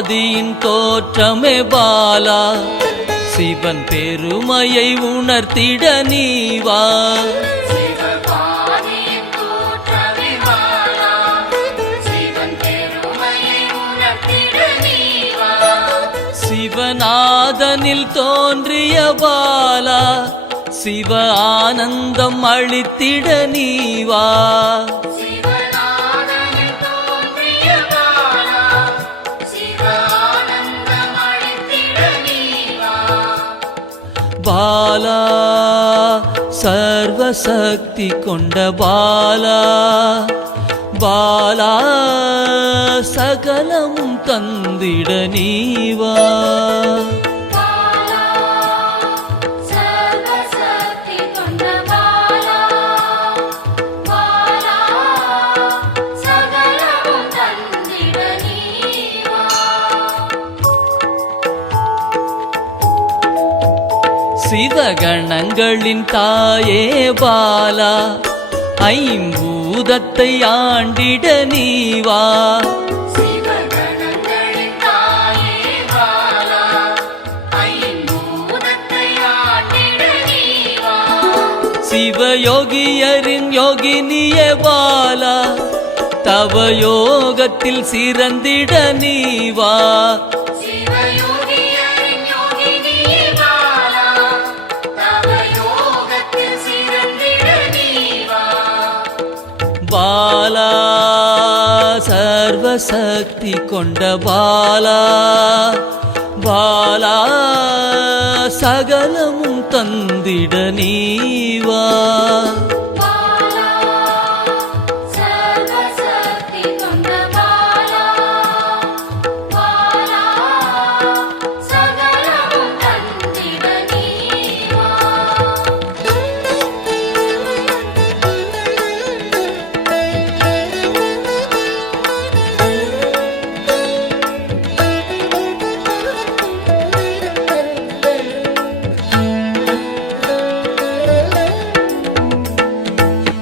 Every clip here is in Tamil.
ஆதியின் தோற்றமே பாலா, சிவன் பெருமையை உணர்த்திட நீவா. சிவநாதனில் தோன்றிய பாலா, சிவ ஆனந்தம் அளித்திட நீவா. பாலா சர்வசக்தி கொண்ட பாலா, பாலா சகலமும் தந்திட நீவா. சிவகணங்களின் தாயே பாலா, ஐம்பூதத்தை ஆண்டிட நீவா. சிவயோகியரின் யோகினியே பாலா, தவ யோகத்தில் சிறந்திட நீவா. பாலா சர்வசக்தி கொண்ட பாலா, பாலா சகலமும் தந்திட நீவா.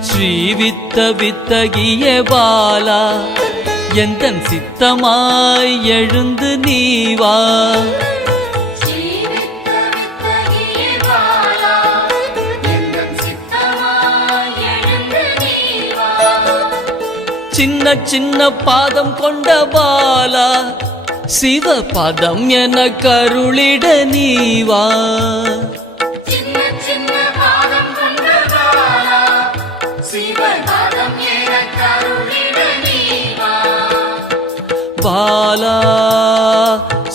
ஸ்ரீவித்த வித்தகிய பாலா, எந்தன் சித்தமாய் எழுந்து நீவா. சின்ன சின்ன பாதம் கொண்ட பாலா, சிவ பதம் என கருளிட நீவா. பாலா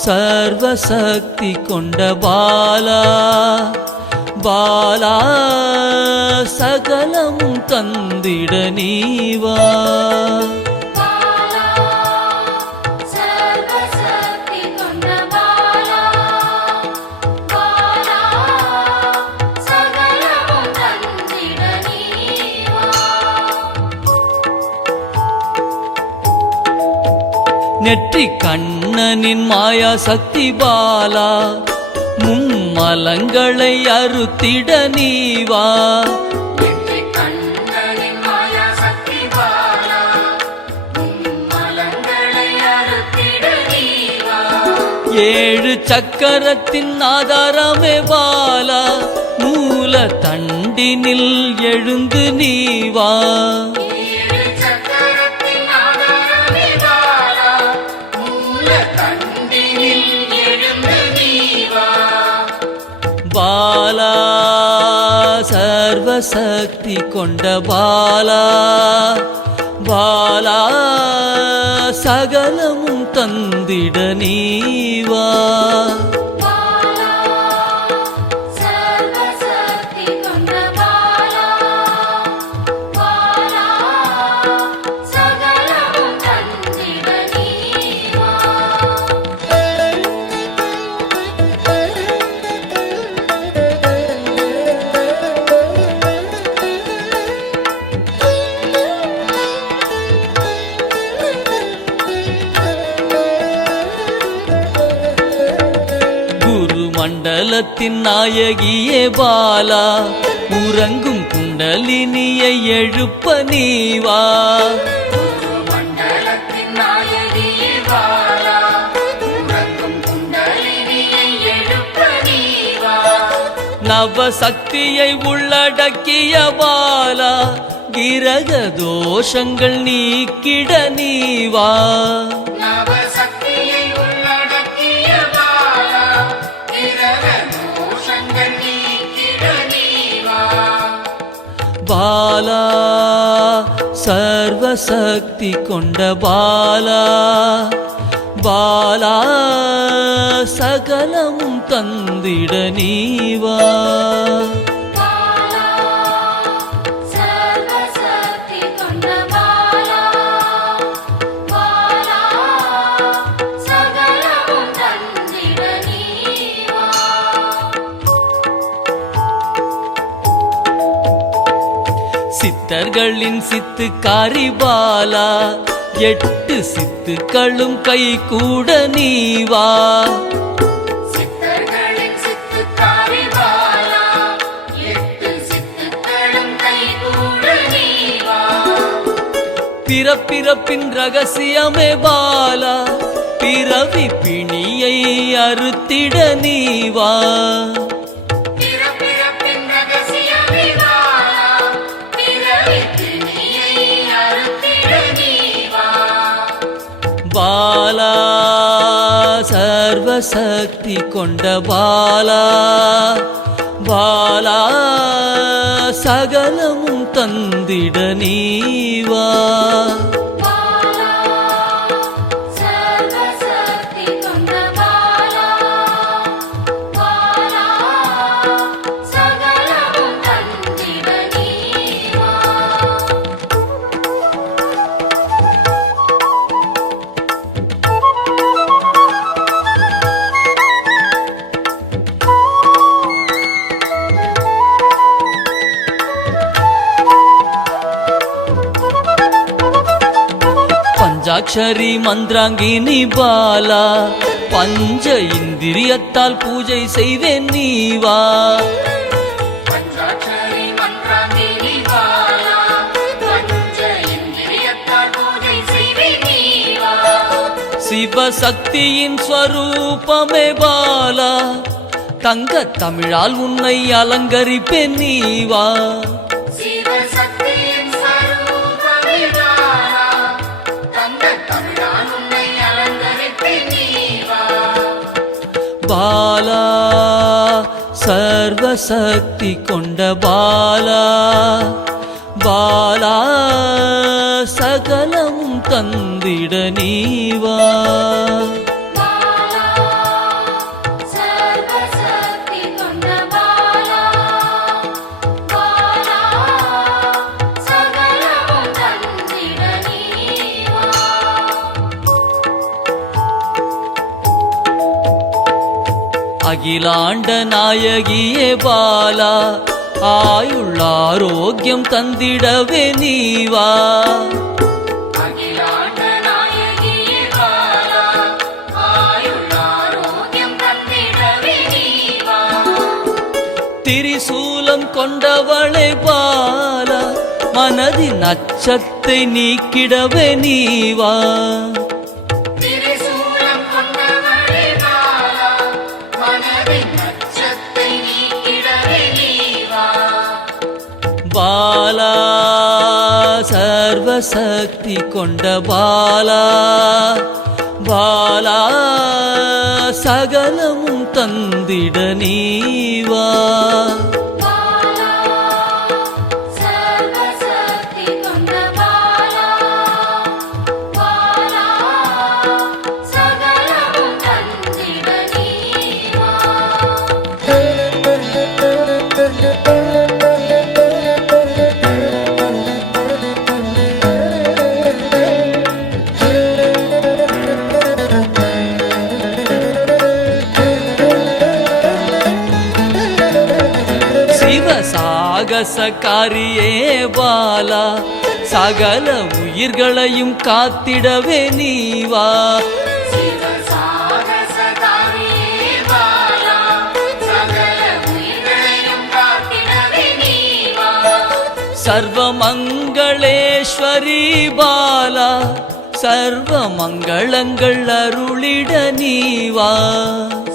சர்வசக்தி கொண்ட பாலா, பாலா சகலமும் தந்திட நீவா. நெற்றி கண்ணனின் மாயா சக்தி பாலா, மும்மலங்களை அறுத்திட நீவா. ஏழு சக்கரத்தின் ஆதாரமே பாலா, மூல தண்டினில் எழுந்து நீவா. பாலா சர்வசக்தி கொண்ட பாலா, பாலா சகலமும் தந்திட நீவா. மண்டலத்தின் நாயகியே பாலா, உறங்கும் குண்டலினியை எழுப்ப நீவா. மண்டலத்தின் நாயகியே பாலா, நவசக்தியை உள்ளடக்கிய பாலா கிரக தோஷங்கள் நீக்கிட நீவா நவசக்தியை உள்ளடக்கிய பாலா கிரக தோஷங்கள் நீக்கிட நீவா பாலா சர்வசக்தி கொண்ட பாலா பாலா சகலமும் தந்திட நீவா பாலா சர்வசக்தி கொண்ட பாலா பாலா சகலமும் தந்திட நீவா சித்தர்களின் சித்துக்காரி பாலா 8 சித்துக்களும் கை கூட நீவா சித்தர்களின் சித்துக்காரி பாலா 8 சித்துக்களும் கைகூட நீவா பிறப்பிறப்பின் ரகசியமே பாலா பிறவி பிணியை அறுத்திட நீவா பிறப்பிறப்பின் ரகசியமே பாலா பிறவி பிணியை அறுத்திட நீவா பாலா சர்வசக்தி கொண்ட பாலா பாலா சகலமும் தந்திட நீவா பாலா சர்வசக்தி கொண்ட பாலா பாலா சகலமும் தந்திட நீவா பஞ்சாட்சரி மந்திராங்கினி பாலா பஞ்ச இந்திரியத்தால் பூஜை செய்வேன் நீவா பஞ்சாட்சரி மந்திராங்கினி பாலா பஞ்ச இந்திரியத்தால் பூஜை செய்வே நீவா சிவசக்தியின் ஸ்வரூபமே பாலா தங்க தமிழால் உன்னை அலங்கரிப்பேன் நீவா சிவசக்தியின் ஸ்வரூபமே பாலா தங்க தமிழால் உன்னை அலங்கரிப்பேன் நீவா பாலா சர்வசக்தி கொண்ட பாலா பாலா சகலமும் தந்திட நீவா பாலா சர்வசக்தி கொண்ட பாலா பாலா சகலமும் தந்திட நீவா அகிலாண்ட நாயகியே பாலா ஆயுள் ஆரோக்கியம் தந்திடவே நீவா அகிலாண்ட நாயகியே பாலா ஆயுள் ஆரோக்கியம் தந்திடவே நீவா திரிசூலம் கொண்டவளை பாலா மனதின் அச்சத்தை நீக்கிடவே நீவா திரிசூலம் கொண்டவளே பாலா மனதின் அச்சத்தை நீக்கிடவே நீவா பாலா சர்வசக்தி கொண்ட பாலா பாலா சகலமும் தந்திட நீவா பாலா சர்வசக்தி கொண்ட பாலா பாலா சகலமும் தந்திட நீவா சாகசக்காரியே பாலா சகல உயிர்களையும் காத்திடவே நீவா சிவசாகசகாரியே பாலா சகல உயிர்களையும் காத்திடவே நீவா சர்வமங்களேஸ்வரி பாலா சர்வ மங்களங்கள் அருளிட நீவா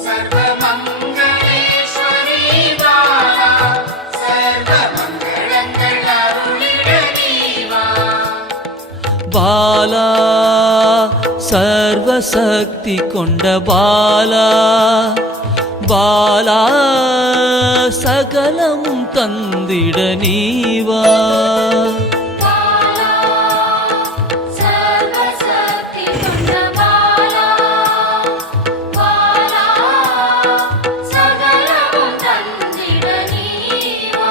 சர்வமங்களேஸ்வரி பாலா பாலா சர்வசக்தி கொண்ட பாலா பாலா சகலமும் தந்திட நீவா பாலா சர்வசக்தி கொண்ட பாலா பாலா சகலமும் தந்திட நீவா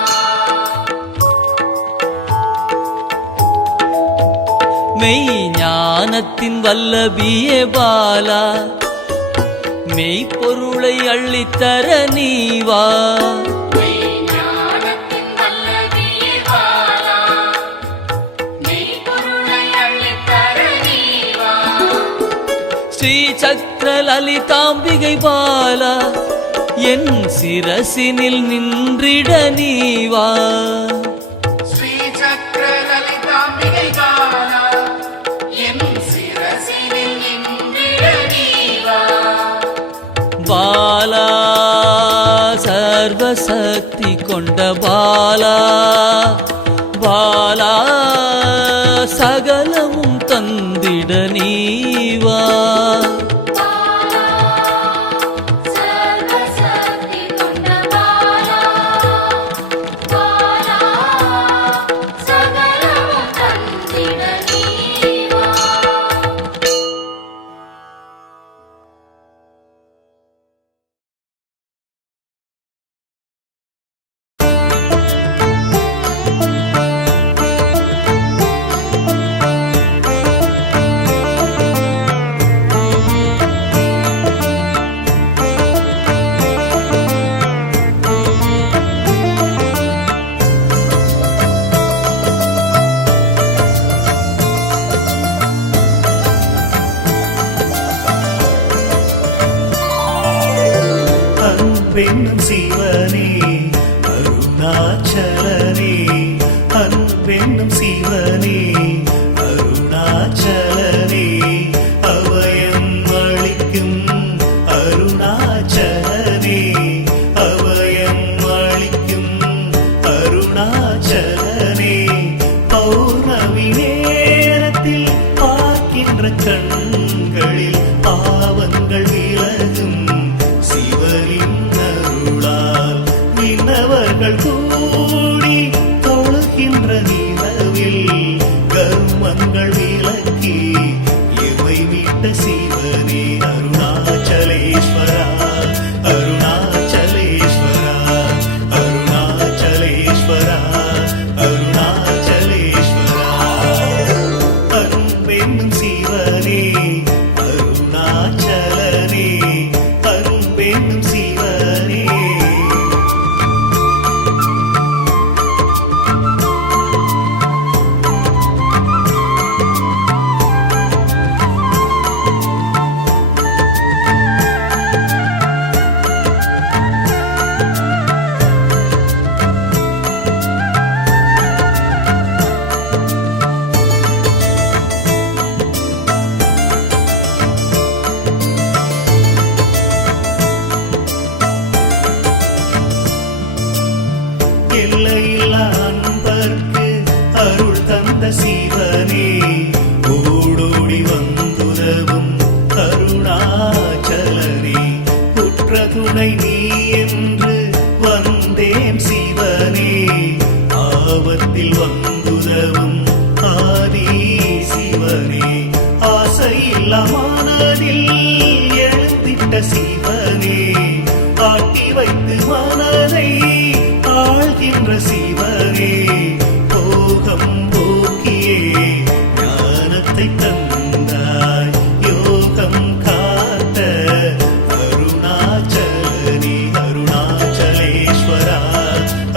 மெய் ஞானத்தின் வல்லபியே பாலா மெய்ப்பொருளை அள்ளித்தர நீவா ஞானத்தின் வல்லபியே பாலா மெய்ப்பொருளை அள்ளித்தர நீவா ஸ்ரீ சக்கர லலிதாம்பிகை பாலா என் சிரசினில் நின்றிட நீவா ஸ்ரீ சக்கர லலிதாம்பிகை பாலா என் சிரசினில் நின்றிட நீவா பாலா சர்வசக்தி கொண்ட பாலா பாலா சகலமும் தந்திட நீவா பாலா சர்வசக்தி கொண்ட பாலா பாலா சகலமும் தந்திட நீவா அன்பென்னும் சிவனே அருணாச்சலனே அன்பென்னும் சிவனே அருணாச்சலனே அவயம் அளிக்கும் அருணாச்சலனே அவயம் அளிக்கும் அருணாச்சலனே பௌர்ணமி நேரத்தில் பார்க்கின்ற கண்களில் பாவங்கள் விலகும் சிவனின் அருளால் விண்ணவர்கள் கூடி தொழுகின்ற நிலவில் கர்மங்கள் விலக்கி இவை மீட்ட சிவனே அருணாச்சலேஸ்வரா அருணாச்சலேஸ்வரா அருணாச்சலேஸ்வரா அருணாச்சலேஸ்வரா அன்பென்னும் சிவனே அருணாச்சலனே அன்பென்னும் சிவனே எல்லையில்லா அன்பர்க்கு அருள் தந்த சிவனே ஓடோடி வந்துதவும் அருணாச்சலனே உற்ற துணை நீ என்று வந்தேன் சிவனே ஆபத்தில் வந்துதவும் ஆதி சிவனே ஆசையில்லா மனதில் எழுந்திட்ட சிவனே ஆட்டி வைத்து மனதை ஆழ்கின்ற சிவனே போகம் போக்கியே ஞானத்தை தந்தாய் யோகம் காத்த அருணாச்சலனே அருணாச்சலேஸ்வரா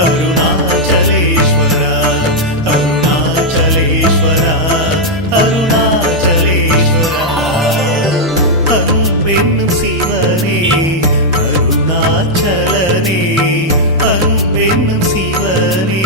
அருணாச்சலேஸ்வரா அருணாச்சலேஸ்வரா அருணாச்சலேஸ்வரா அன்பென்னும் சிவனே அருணாச்சலனே அன்பென்னும் சிவனே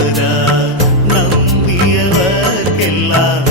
நாதா நம்பியவர்க்கெல்லாம்